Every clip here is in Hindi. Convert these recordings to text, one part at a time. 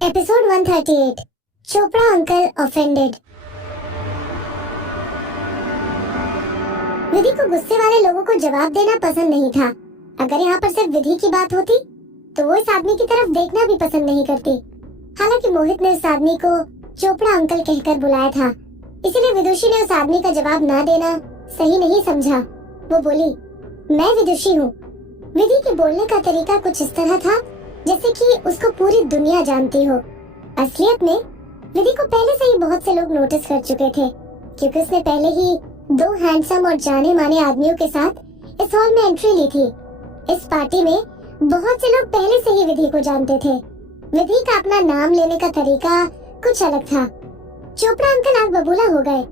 Episode 138 Chopra uncle offended. Vidhi को गुस्से वाले लोगों को जवाब देना पसंद नहीं था। अगर यहाँ पर सिर्फ विधि की बात होती तो वो इस आदमी की तरफ देखना भी पसंद नहीं करती। हालांकि मोहित ने उस आदमी को चोपड़ा अंकल कहकर बुलाया था, इसीलिए विदुषी ने उस आदमी का जवाब ना देना सही नहीं समझा। वो बोली, मैं विदुषी हूँ। विधि के बोलने का तरीका कुछ इस तरह था जैसे कि उसको पूरी दुनिया जानती हो। असलियत में विधि को पहले से ही बहुत से लोग नोटिस कर चुके थे, क्योंकि उसने पहले ही 2 हैंडसम और जाने माने आदमियों के साथ इस हॉल में एंट्री ली थी। इस पार्टी में बहुत से लोग पहले से ही विधि को जानते थे। विधि का अपना नाम लेने का तरीका कुछ अलग था। चोपड़ा अंकल आग बबूला हो गए।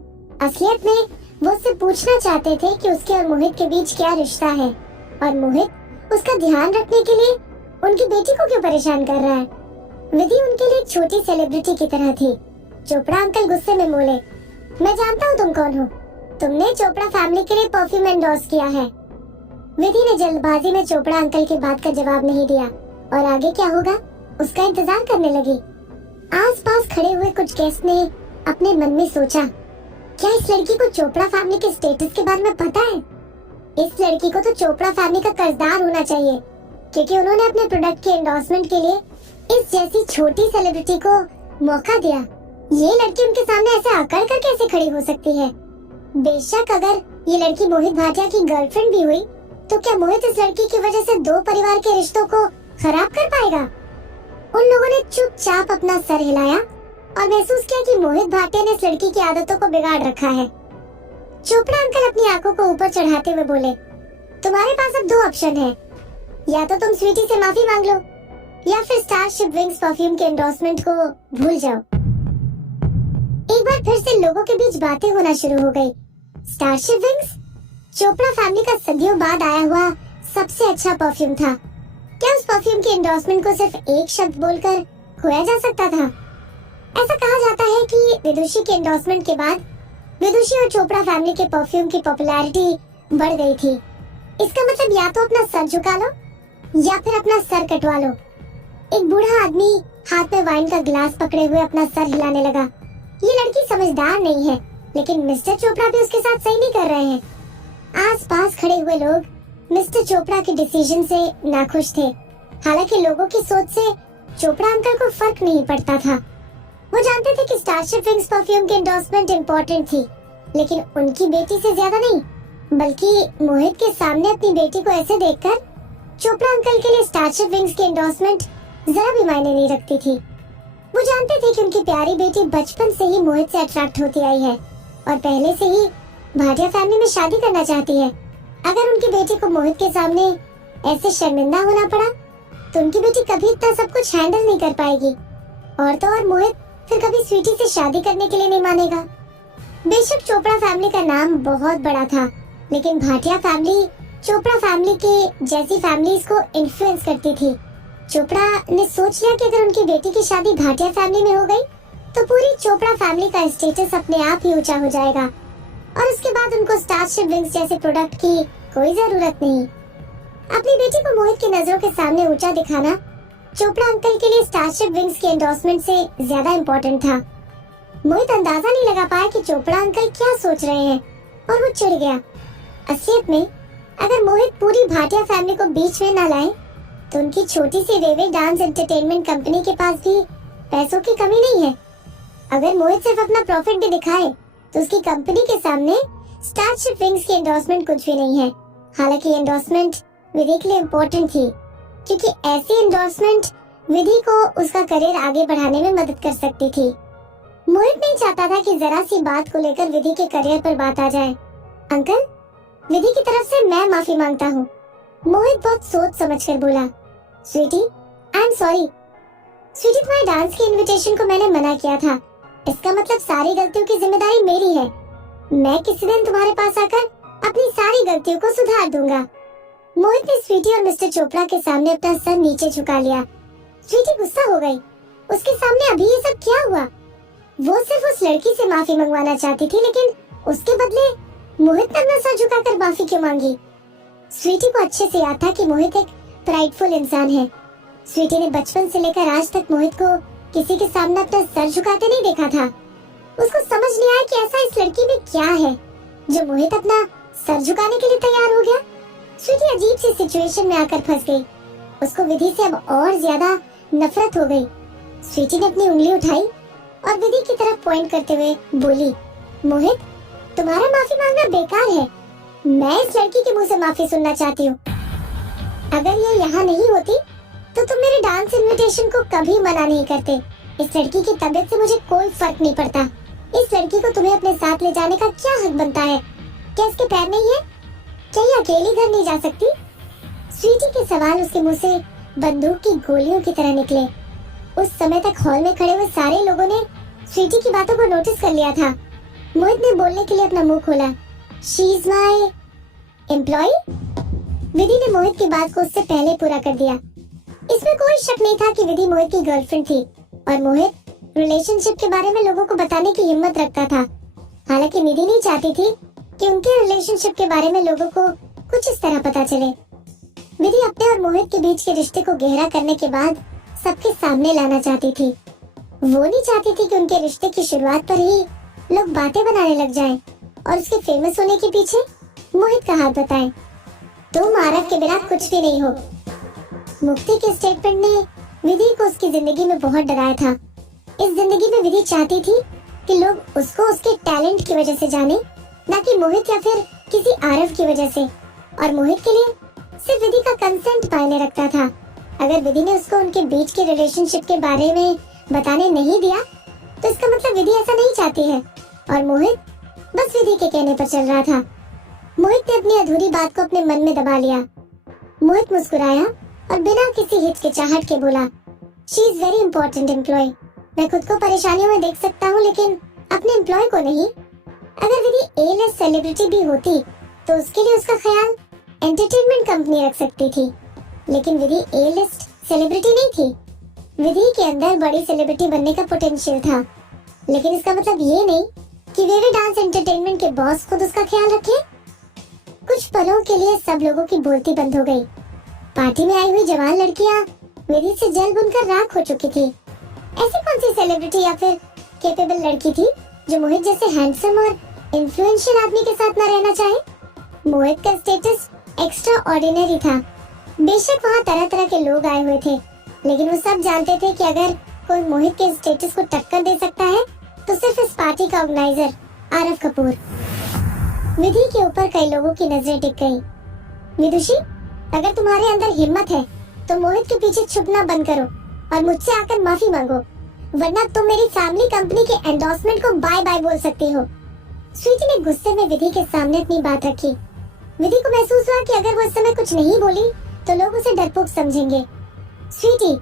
असलियत में वो उससे पूछना चाहते थे कि उसके और मोहित के बीच क्या रिश्ता है, और मोहित उसका ध्यान रखने के लिए उनकी बेटी को क्यों परेशान कर रहा है। विधि उनके लिए एक छोटी सेलिब्रिटी की तरह थी। चोपड़ा अंकल गुस्से में बोले, मैं जानता हूँ तुम कौन हो। तुमने चोपड़ा फैमिली के लिए परफ्यूम एंडोर्स किया है। विधि ने जल्दबाजी में चोपड़ा अंकल की बात का जवाब नहीं दिया और आगे क्या होगा उसका इंतजार करने लगी। आसपास खड़े हुए कुछ गेस्ट ने अपने मन में सोचा, क्या इस लड़की को चोपड़ा फैमिली के स्टेटस के बारे में पता है? इस लड़की को तो चोपड़ा फैमिली का कर्जदार होना चाहिए, क्योंकि उन्होंने अपने प्रोडक्ट के एंडोर्समेंट के लिए इस जैसी छोटी सेलिब्रिटी को मौका दिया। ये लड़की उनके सामने ऐसे अकड़ कर कैसे खड़ी हो सकती है? बेशक अगर ये लड़की मोहित भाटिया की गर्लफ्रेंड भी हुई तो क्या मोहित इस लड़की की वजह से 2 परिवार के रिश्तों को खराब कर पाएगा? उन लोगों ने चुपचाप अपना सर हिलाया और महसूस किया कि मोहित भाटिया ने इस लड़की की आदतों को बिगाड़ रखा है। चोपड़ा अंकल अपनी आंखों को ऊपर चढ़ाते हुए बोले, तुम्हारे पास अब 2 ऑप्शन है, या तो तुम स्वीटी से माफी मांग लो या फिर स्टारशिप विंग्स परफ्यूम के एंडोर्समेंट को भूल जाओ। एक बार फिर से लोगों के बीच बातें होना शुरू हो गई। स्टारशिप विंग्स चोपड़ा फैमिली का सदियों बाद आया हुआ सबसे अच्छा परफ्यूम था। क्या उस परफ्यूम के एंडोर्समेंट को सिर्फ एक शब्द बोलकर खोया जा सकता था? ऐसा कहा जाता है कि विदुषी के एंडोर्समेंट के बाद विदुषी और चोपड़ा फैमिली के परफ्यूम की पॉपुलैरिटी बढ़ गई थी। इसका मतलब या तो अपना सर झुका लो या फिर अपना सर कटवा लो। एक बूढ़ा आदमी हाथ में वाइन का गिलास पकड़े हुए अपना सर हिलाने लगा। ये लड़की समझदार नहीं है, लेकिन मिस्टर चोपड़ा भी उसके साथ सही नहीं कर रहे हैं। आसपास खड़े हुए लोग मिस्टर चोपड़ा के डिसीजन से नाखुश थे। हालांकि लोगों की सोच से चोपड़ा अंकल को फर्क नहीं पड़ता था। वो जानते थे कि स्टारशिप विंग्स परफ्यूम की एंडोर्समेंट इम्पोर्टेंट थी, लेकिन उनकी बेटी से ज्यादा नहीं। बल्कि मोहित के सामने अपनी बेटी को ऐसे देखकर चोपड़ा अंकल के लिए स्टारशिप विंग्स की एंडोर्समेंट जरा भी मायने नहीं रखती थी। वो जानते थे कि उनकी प्यारी बेटी बचपन से ही मोहित से अट्रैक्ट होती आई है और पहले से ही भाटिया फैमिली में शादी करना चाहती है। अगर उनकी बेटी को मोहित के सामने ऐसे शर्मिंदा होना पड़ा तो उनकी बेटी कभी इतना सब कुछ हैंडल नहीं कर पाएगी, और तो और मोहित फिर कभी स्वीटी से शादी करने के लिए नहीं मानेगा। बेशक चोपड़ा फैमिली का नाम बहुत बड़ा था, लेकिन भाटिया फैमिली चोपड़ा फैमिली के जैसी फैमिलीज को इन्फ्लुएंस करती थी। चोपड़ा ने सोच लिया कि अगर उनकी बेटी की शादी भाटिया फैमिली में हो गई तो पूरी चोपड़ा फैमिली का स्टेटस अपने आप ही ऊंचा हो जाएगा, और उसके बाद उनको स्टारशिप विंग्स जैसे प्रोडक्ट की कोई जरूरत नहीं। अपनी बेटी को मोहित की नजरों के सामने ऊंचा दिखाना चोपड़ा अंकल के लिए स्टारशिप विंग्स के एंडोर्समेंट से ज्यादा इम्पोर्टेंट था। मोहित अंदाजा नहीं लगा पाया कि चोपड़ा अंकल क्या सोच रहे हैं और वो चिढ़ गया। असलियत में अगर मोहित पूरी भाटिया फैमिली को बीच में न लाए तो उनकी छोटी सी वेवे डांस एंटरटेनमेंट कंपनी के पास भी पैसों की कमी नहीं है। अगर मोहित सिर्फ अपना प्रॉफिट भी दिखाए तो उसकी कंपनी के सामने स्टारशिप विंग्स की एंडोर्समेंट कुछ भी नहीं है। हालांकि एंडोर्समेंट विधि के लिए इम्पोर्टेंट थी, क्योंकि ऐसी एंडोर्समेंट विधि को उसका करियर आगे बढ़ाने में मदद कर सकती थी। मोहित नहीं चाहता था कि जरा सी बात को लेकर विधि के करियर पर बात आ जाए। अंकल, विधि की तरफ से मैं माफी मांगता हूँ। मोहित बहुत सोच समझकर बोला, sweetie, I am sorry. Sweetie, तुम्हारे डांस के इनविटेशन को मैंने मना किया था। इसका मतलब सारी गलतियों की जिम्मेदारी मेरी है। मैं किसी दिन तुम्हारे पास आकर अपनी सारी गलतियों को सुधार दूंगा। मोहित ने स्वीटी और मिस्टर चोपड़ा के सामने अपना सर नीचे झुका लिया। स्वीटी गुस्सा हो गई। उसके सामने अभी ये सब क्या हुआ? वो सिर्फ उस लड़की से माफी मंगवाना चाहती थी, लेकिन उसके बदले मोहित ने अपना सर झुकाकर माफी क्यों मांगी? स्वीटी को अच्छे से याद था कि मोहित एक प्राइडफुल इंसान है। स्वीटी ने बचपन से लेकर आज तक मोहित को किसी के सामने अपना सर झुकाते नहीं देखा था। उसको समझ नहीं आया कि ऐसा इस लड़की में क्या है जो मोहित अपना सर झुकाने के लिए तैयार हो गया। स्वीटी अजीब सी सिचुएशन में आकर फंस गई। उसको विधि से अब और ज्यादा नफरत हो गई। स्वीटी ने अपनी उंगली उठाई और विधि की तरफ पॉइंट करते हुए बोली, मोहित, तुम्हारा माफी मांगना बेकार है। मैं इस लड़की के मुंह से माफी सुनना चाहती हूँ। अगर ये यहाँ नहीं होती तो तुम मेरे डांस इनविटेशन को कभी मना नहीं करते। इस लड़की की तबीयत से मुझे कोई फर्क नहीं पड़ता। इस लड़की को तुम्हें अपने साथ ले जाने का क्या हक बनता है? क्या इसके पैर नहीं है? क्या ये अकेली घर नहीं जा सकती? स्वीटी के सवाल उसके मुंह से बंदूक की गोलियों की तरह निकले। उस समय तक हॉल में खड़े हुए सारे लोगों ने स्वीटी की बातों को नोटिस कर लिया था। मोहित ने बोलने के लिए अपना मुंह खोला। She is my employ. Vidhi ने मोहित की बात को उससे पहले पूरा कर दिया। इसमें कोई शक नहीं था कि विधि मोहित की गर्लफ्रेंड थी और मोहित रिलेशनशिप के बारे में लोगों को बताने की हिम्मत रखता था। हालांकि विधि नहीं चाहती थी कि उनके रिलेशनशिप के बारे में लोगों को कुछ इस तरह पता चले। विधि अपने और मोहित के बीच के रिश्ते को गहरा करने के बाद सबके सामने लाना चाहती थी। वो नहीं चाहती थी कि उनके रिश्ते की शुरुआत पर ही लोग बातें बनाने लग जाएं और उसके फेमस होने के पीछे मोहित का हाथ बताएं। तुम आरव के बिना कुछ भी नहीं हो। मुक्ति के स्टेटमेंट ने विधि को उसकी जिंदगी में बहुत डराया था। इस जिंदगी में विधि चाहती थी कि लोग उसको उसके टैलेंट की वजह से जाने, न कि मोहित या फिर किसी आरव की वजह से। और मोहित के लिए सिर्फ विधि का कंसेंट मायने रखता था। अगर विधि ने उसको उनके बीच के रिलेशनशिप के बारे में बताने नहीं दिया तो इसका मतलब विधि ऐसा नहीं चाहती है और मोहित बस विधि के कहने पर चल रहा था। मोहित ने अपनी अधूरी बात को अपने मन में दबा लिया। मोहित मुस्कुराया और बिना किसी हिचकिचाहट के बोला, she is very important employ. मैं खुद को परेशानियों में देख सकता हूँ लेकिन अपने एम्प्लॉय को नहीं। अगर विधि ए लिस्ट सेलिब्रिटी भी होती तो उसके लिए उसका ख्याल एंटरटेनमेंट कंपनी रख सकती थी, लेकिन विधि ए लिस्ट सेलिब्रिटी नहीं थी। विधि के अंदर बड़ी सेलिब्रिटी बनने का पोटेंशियल था, लेकिन इसका मतलब ये नहीं कि वेवे डांस एंटरटेनमेंट के बॉस खुद उसका ख्याल रखे। कुछ पलों के लिए सब लोगों की बोलती बंद हो गई। पार्टी में आई हुई जवान लड़कियां विधि से जल बुनकर राख हो चुकी थी। ऐसी कौन सी सेलिब्रिटी या फिर कैपेबल लड़की थी जो मोहित जैसे हैंडसम और इन्फ्लुएंशियल आदमी के साथ न रहना चाहे? मोहित का स्टेटस एक्स्ट्रा ऑर्डिनरी था। बेशक वहाँ तरह तरह के लोग आए हुए थे, लेकिन वो सब जानते थे कि अगर कोई मोहित के स्टेटस को टक्कर दे सकता है तो सिर्फ इस पार्टी का ऑर्गेनाइजर आरव कपूर। विधि के ऊपर कई लोगों की नजरें टिक गई। विदुषी, अगर तुम्हारे अंदर हिम्मत है तो मोहित के पीछे छुपना बंद करो और मुझसे आकर माफी मांगो, वरना तुम मेरी फैमिली कंपनी के एंडोर्समेंट को बाय बाय बोल सकती हो। स्वीटी ने गुस्से में विधि के सामने अपनी बात रखी। विधि को महसूस हुआ कि अगर वो इस समय कुछ नहीं बोली तो लोग उसे डरपोक समझेंगे। स्वीटी,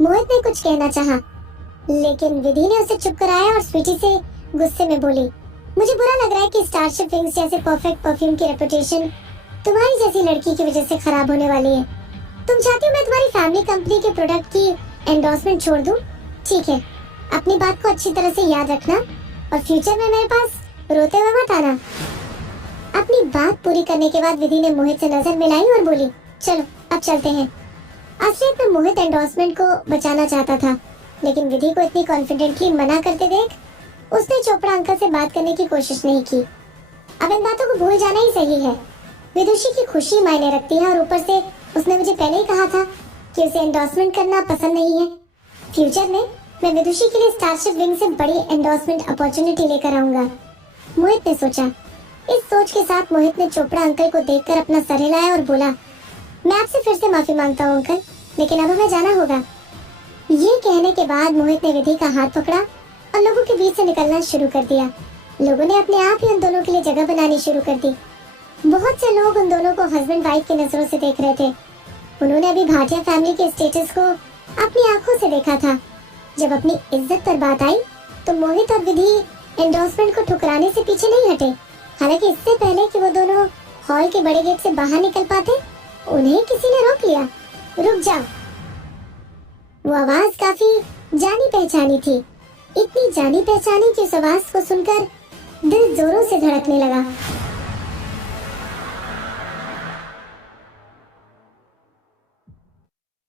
मोहित ने कुछ कहना चाहा, लेकिन विधि ने उसे चुप कराया और स्वीटी से गुस्से में बोली, मुझे बुरा लग रहा है कि स्टारशिप विंग्स जैसे परफेक्ट परफ्यूम की रेपुटेशन तुम्हारी जैसी लड़की की वजह से खराब होने वाली है। तुम चाहती हो मैं तुम्हारी फैमिली कंपनी के प्रोडक्ट की एंडोर्समेंट छोड़ दूं? ठीक है, अपनी बात को अच्छी तरह से याद रखना और फ्यूचर में मेरे पास रोते हुए मत आना। अपनी बात पूरी करने के बाद विधि ने मोहित से नजर मिलाई और बोली, चलो अब चलते हैं। असलियत में मोहित एंडोर्समेंट को बचाना चाहता था, लेकिन विधि को इतनी कॉन्फिडेंटली मना करते देख उसने चोपड़ा अंकल से बात करने की कोशिश नहीं की। अब इन बातों को भूल जाना ही सही है। विदुषी की खुशी मायने रखती है और ऊपर से उसने मुझे पहले ही कहा था कि उसे एंडोर्समेंट करना पसंद नहीं है। फ्यूचर में मैं विदुषी के लिए स्टारशिप विंग से बड़ी एंडोर्समेंट अपॉर्चुनिटी लेकर आऊंगा, मोहित ने सोचा। इस सोच के साथ मोहित ने चोपड़ा अंकल को देखकर अपना सर हिलाया और बोला, मैं आपसे फिर से माफी मांगता हूँ अंकल, लेकिन अब हमें जाना होगा। ये कहने के बाद मोहित ने विधि का हाथ पकड़ा और लोगों के बीच से निकलना शुरू कर दिया। लोगों ने अपने आप ही उन दोनों के लिए जगह बनानी शुरू कर दी। बहुत से लोग उन दोनों को हस्बैंड वाइफ की नजरों से देख रहे थे। उन्होंने अभी भाटिया फैमिली के स्टेटस को अपनी आंखों से देखा था। जब अपनी इज्जत पर बात आई तो मोहित और विधि एंडोर्समेंट को ठुकराने से पीछे नहीं हटे। हालांकि इससे पहले कि वो दोनों हॉल के बड़े गेट से बाहर निकल पाते, उन्हें किसी ने रोक लिया। रुक जाओ। वो आवाज काफी जानी पहचानी थी, इतनी जानी पहचानी कि उस आवाज को सुनकर दिल जोरों से धड़कने लगा।